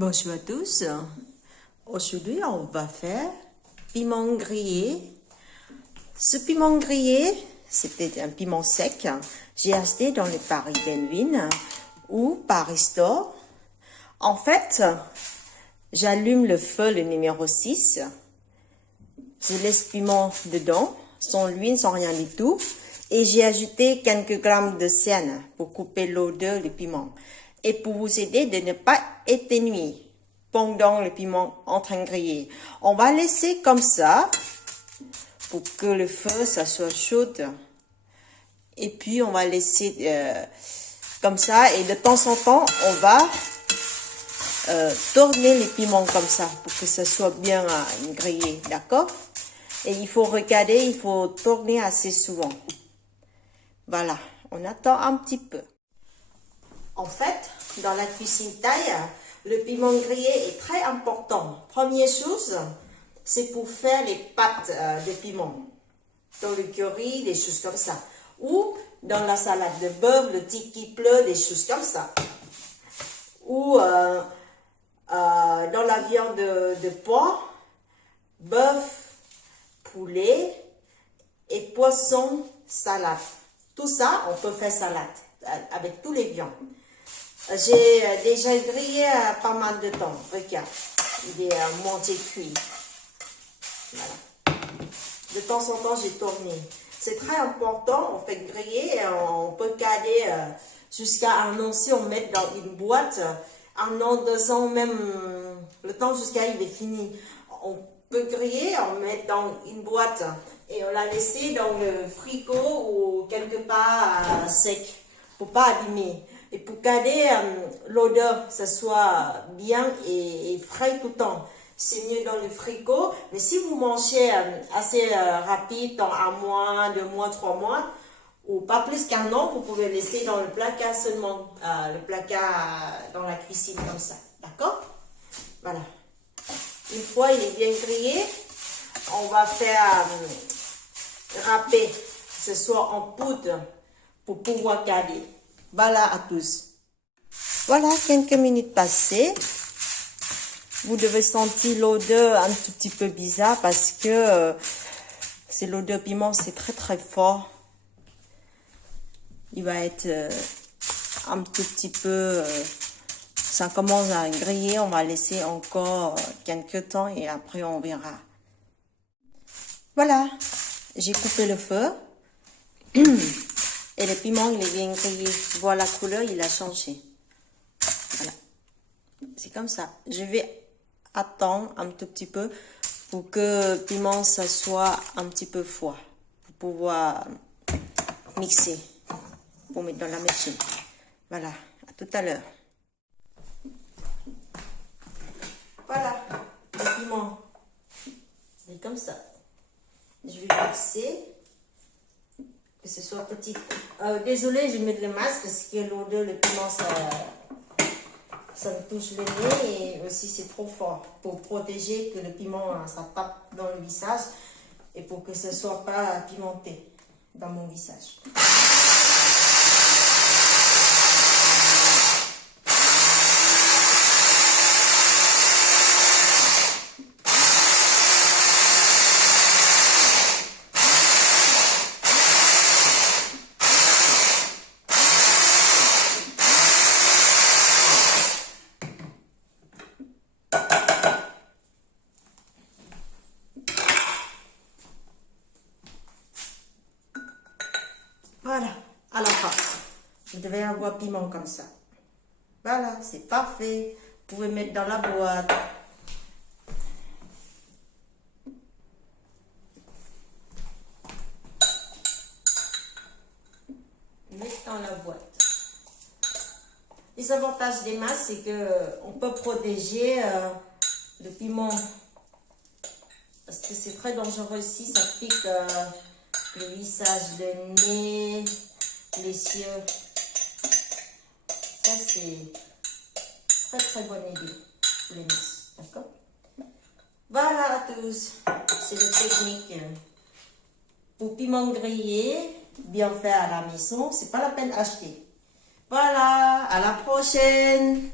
Bonjour à tous. Aujourd'hui, on va faire piment grillé. Ce piment grillé, c'était un piment sec. J'ai acheté dans le Paris Benvin ou Paris Store. En fait, j'allume le feu, le numéro 6. Je laisse piment dedans, sans l'huile, sans rien du tout. Et j'ai ajouté quelques grammes de sel pour couper l'odeur du piment. Et pour vous aider de ne pas éternuer pendant le piment en train de griller. On va laisser comme ça pour que le feu ça soit chaud. Et puis on va laisser comme ça. Et de temps en temps, on va tourner les piments comme ça pour que ça soit bien grillé. D'accord? Et il faut regarder, il faut tourner assez souvent. Voilà, on attend un petit peu. En fait, dans la cuisine thaï, le piment grillé est très important. Première chose, c'est pour faire les pâtes de piment. Dans le curry, des choses comme ça. Ou dans la salade de bœuf, le tiki bleu, des choses comme ça. Ou dans la viande de porc, bœuf, poulet et poisson, salade. Tout ça, on peut faire salade avec tous les viandes. J'ai déjà grillé pas mal de temps. Regarde, il est à moitié cuit. Voilà. De temps en temps, j'ai tourné. C'est très important, on fait griller, on peut garder jusqu'à un an si on met dans une boîte. Un an, 2 ans, même le temps jusqu'à il est fini. On peut griller, on met dans une boîte et on l'a laissé dans le frigo ou quelque part sec pour pas abîmer. Et pour garder l'odeur, ça soit bien et frais tout le temps. C'est mieux dans le frigo. Mais si vous mangez assez rapide, dans 1 mois, 2 mois, 3 mois, ou pas plus qu'1 an, vous pouvez laisser dans le placard seulement. Le placard dans la cuisine comme ça. D'accord? Voilà. Une fois il est bien grillé, on va faire râper, que ce soit en poudre, pour pouvoir garder. Voilà à tous. Voilà, quelques minutes passées. Vous devez sentir l'odeur un tout petit peu bizarre parce que c'est l'odeur piment, c'est très très fort. Il va être un tout petit peu... ça commence à griller, on va laisser encore quelques temps et après on verra. Voilà, j'ai coupé le feu. Et le piment, il est bien grillé. Voilà la couleur, il a changé. Voilà. C'est comme ça. Je vais attendre un tout petit peu pour que le piment, ça soit un petit peu froid. Pour pouvoir mixer. Pour mettre dans la machine. Voilà. À tout à l'heure. Voilà. Le piment. C'est comme ça. Je vais mixer. Que ce soit petit. Désolée, je mets le masque parce que l'odeur, le piment, ça me touche le nez et aussi c'est trop fort pour protéger que le piment, ça tape dans le visage et pour que ce ne soit pas pimenté dans mon visage. Voilà, à la fin, vous devez avoir piment comme ça. Voilà, c'est parfait. Vous pouvez mettre dans la boîte. Mettre dans la boîte. Les avantages des masques, c'est qu'on peut protéger le piment. Parce que c'est très dangereux ici, ça pique le visage, le nez, les yeux. Ça, c'est très très bonne idée pour les masques. D'accord? Voilà à tous. C'est la technique. Pour piment grillé, bien fait à la maison, c'est pas la peine d'acheter. Voilà, à la prochaine.